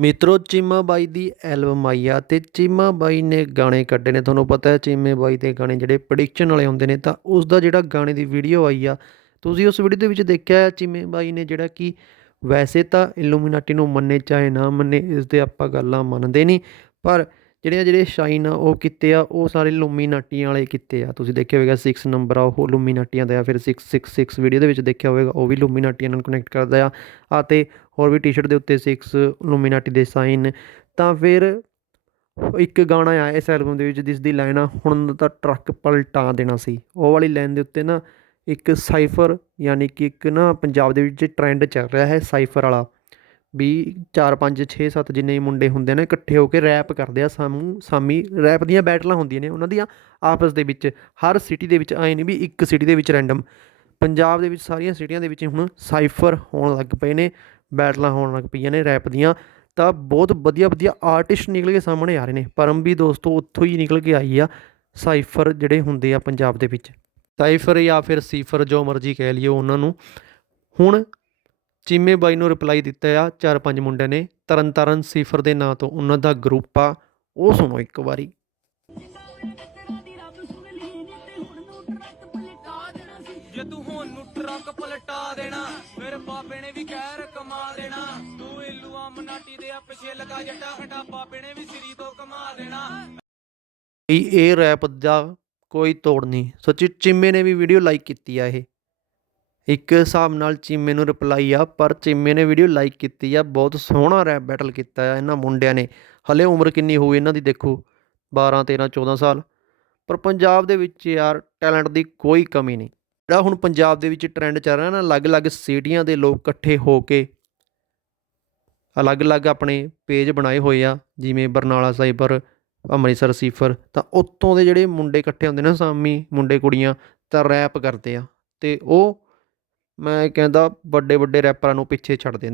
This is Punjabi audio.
ਮਿੱਤਰੋ, ਚੀਮਾ ਬਾਈ ਦੀ ਐਲਬਮ ਆਈ ਆ ਤੇ ਚੀਮਾ ਬਾਈ ਨੇ ਗਾਣੇ ਕੱਢੇ ਨੇ। ਤੁਹਾਨੂੰ ਪਤਾ ਹੈ, ਚੀਮੇ ਬਾਈ ਦੇ ਗਾਣੇ ਜਿਹੜੇ ਪ੍ਰੈਡਿਕਸ਼ਨ ਵਾਲੇ ਹੁੰਦੇ ਨੇ, ਤਾਂ ਉਸ ਦਾ ਜਿਹੜਾ ਗਾਣੇ ਦੀ ਵੀਡੀਓ ਆਈ ਆ, ਤੁਸੀਂ ਉਸ ਵੀਡੀਓ ਦੇ ਵਿੱਚ ਦੇਖਿਆ ਚੀਮੇ ਬਾਈ ਨੇ ਜਿਹੜਾ ਕਿ ਵੈਸੇ ਤਾਂ ਇਲੂਮੀਨਾਟੀ ਨੂੰ ਮੰਨੇ ਚਾਹੇ ਨਾ ਮੰਨੇ, ਇਸ ਦੇ ਆਪਾਂ ਗੱਲਾਂ ਮੰਨਦੇ ਨਹੀਂ, ਪਰ ਜਿਹੜੀਆਂ ਜਿਹੜੇ ਸ਼ਾਈਨ ਆ, ਉਹ ਕੀਤੇ ਆ, ਉਹ ਸਾਰੇ ਲੂਮੀਨਾਟੀਆਂ ਵਾਲੇ ਕੀਤੇ ਆ। ਤੁਸੀਂ ਦੇਖਿਆ ਹੋਵੇਗਾ 6 ਨੰਬਰ ਆ, ਉਹ ਲੂਮੀਨਾਟੀਆਂ ਦਾ ਆ, ਫਿਰ 666 ਵੀਡੀਓ ਦੇ ਵਿੱਚ ਦੇਖਿਆ ਹੋਵੇਗਾ, ਉਹ ਵੀ ਲੂਮੀਨਾਟੀਆਂ ਨਾਲ ਕਨੈਕਟ ਕਰਦਾ ਆ। ਅਤੇ ਹੋਰ ਵੀ ਟੀ-ਸ਼ਰਟ ਦੇ ਉੱਤੇ ਸਿਕਸ ਲੂਮੀਨਾਟੀ ਦੇ ਸਾਈਨ ਤਾਂ ਫਿਰ ਇੱਕ ਗਾਣਾ ਆ ਇਸ ਐਲਬਮ ਦੇ ਵਿੱਚ ਜਿਸ ਦੀ ਲਾਈਨ ਆ, ਹੁਣ ਤਾਂ ਟਰੱਕ ਪਲਟਾ ਦੇਣਾ ਸੀ। ਉਹ ਵਾਲੀ ਲਾਈਨ ਦੇ ਉੱਤੇ ਨਾ ਇੱਕ ਸਾਈਫਰ ਯਾਨੀ ਕਿ ਇੱਕ ਨਾ ਪੰਜਾਬ ਦੇ ਵਿੱਚ ਟ੍ਰੈਂਡ ਚੱਲ ਰਿਹਾ ਹੈ ਸਾਈਫਰ ਵਾਲਾ। ਵੀ 4 5 6 7 ਜਿੰਨੇ ਵੀ ਮੁੰਡੇ ਹੁੰਦੇ ਨੇ ਇਕੱਠੇ ਹੋ ਕੇ ਰੈਪ ਕਰਦੇ ਆ, ਸਾਮੂ, ਸਾਮੀ ਰੈਪ ਦੀਆਂ ਬੈਟਲਾਂ ਹੁੰਦੀਆਂ ਨੇ ਉਹਨਾਂ ਦੀਆਂ ਆਪਸ ਦੇ ਵਿੱਚ। ਹਰ ਸਿਟੀ ਦੇ ਵਿੱਚ ਆਏ ਨਹੀਂ ਵੀ ਇੱਕ ਸਿਟੀ ਦੇ ਵਿੱਚ ਰੈਂਡਮ ਪੰਜਾਬ ਦੇ ਵਿੱਚ ਸਾਰੀਆਂ ਸਿਟੀਆਂ ਦੇ ਵਿੱਚ ਹੁਣ ਸਾਈਫਰ ਹੋਣ ਲੱਗ ਪਏ ਨੇ। ਬੈਟਲਾਂ ਹੋਣ ਲੱਗ ਪਈਆਂ ਨੇ ਰੈਪ ਦੀਆਂ ਤਾਂ ਬਹੁਤ ਵਧੀਆ ਵਧੀਆ ਆਰਟਿਸਟ ਨਿਕਲ ਕੇ ਸਾਹਮਣੇ ਆ ਰਹੇ ਨੇ। ਪਰਮ ਵੀ ਦੋਸਤੋ ਉੱਥੋਂ ਹੀ ਨਿਕਲ ਕੇ ਆਈ ਆ ਸਾਈਫਰ ਜਿਹੜੇ ਹੁੰਦੇ ਆ ਪੰਜਾਬ ਦੇ ਵਿੱਚ। ਸਾਈਫਰ ਜਾਂ ਫਿਰ ਸੀਫਰ ਜੋ ਮਰਜ਼ੀ ਕਹਿ ਲਈਓ ਉਹਨਾਂ ਨੂੰ। ਹੁਣ ਚੀਮੇ ਬਾਈ ਨੂੰ ਰਿਪਲਾਈ ਦਿੱਤਾ ਆ ਚਾਰ ਪੰਜ ਮੁੰਡਿਆਂ ਨੇ ਤਰਨ ਤਾਰਨ ਸੀਫਰ ਦੇ ਨਾਂ ਤੋਂ ਉਹਨਾਂ ਦਾ ਗਰੁੱਪ ਆ। ਉਹ ਸੁਣੋ ਇੱਕ ਵਾਰੀ। ਜੇ ਤੂੰ ਹੁਣ ਨੂੰ ਟਰੱਕ ਪਲਟਾ ਦੇਣਾ ਮੇਰੇ ਬਾਬੇ ਨੇ ਵੀ ਇਲੂਆ ਮਨਾਟੀ ਦੇ ਆ ਪਿਛੇ ਲਗਾ ਜੱਟਾ ਖੱਟਾ ਬਾਬੇ ਵੀ ਸਿਰੀ ਤੋਂ ਕਮਾ ਦੇਣਾ। ਇਹ ਰੈਪ ਦਾ ਕੋਈ ਤੋੜ ਨਹੀਂ। ਸੱਚੀ ਚੀਮੇ ਨੇ ਵੀ ਵੀਡੀਓ ਲਾਈਕ ਕੀਤੀ ਆ ਇਹ। ਇੱਕ ਹਿਸਾਬ ਨਾਲ ਚੀਮੇ ਨੂੰ ਰਿਪਲਾਈ ਆ, ਪਰ ਚੀਮੇ ਨੇ ਵੀਡੀਓ ਲਾਈਕ ਕੀਤੀ ਆ। ਬਹੁਤ ਸੋਹਣਾ ਰੈਪ ਬੈਟਲ ਕੀਤਾ ਆ ਇਹਨਾਂ ਮੁੰਡਿਆਂ ਨੇ। ਹਲੇ ਉਮਰ ਕਿੰਨੀ ਹੋਈ ਇਹਨਾਂ ਦੀ ਦੇਖੋ? 12 13 14 ਸਾਲ। ਪਰ ਪੰਜਾਬ ਦੇ ਵਿੱਚ ਯਾਰ ਟੈਲੈਂਟ ਦੀ ਕੋਈ ਕਮੀ ਨਹੀਂ। ਜਿਹੜਾ ਹੁਣ ਪੰਜਾਬ ਦੇ ਵਿੱਚ ਟ੍ਰੈਂਡ ਚੱਲ ਰਿਹਾ ਨਾ, ਅਲੱਗ-ਅਲੱਗ ਸਿਟੀਆਂ ਦੇ ਲੋਕ ਇਕੱਠੇ ਹੋ ਕੇ ਅਲੱਗ-ਅਲੱਗ ਆਪਣੇ ਪੇਜ ਬਣਾਏ ਹੋਏ ਆ, ਜਿਵੇਂ ਬਰਨਾਲਾ ਸਾਈਬਰ, ਅੰਮ੍ਰਿਤਸਰ ਸੀਫਰ, ਤਾਂ ਉੱਥੋਂ ਦੇ ਜਿਹੜੇ ਮੁੰਡੇ ਇਕੱਠੇ ਹੁੰਦੇ ਨੇ, ਸਾਮੀ ਮੁੰਡੇ ਕੁੜੀਆਂ, ਤਾਂ ਰੈਪ ਕਰਦੇ ਆ ਅਤੇ ਉਹ ਮੈਂ ਕਹਿੰਦਾ ਵੱਡੇ ਵੱਡੇ ਰੈਪਰਾਂ ਨੂੰ ਪਿੱਛੇ ਛੱਡ ਦਿੰਦੇ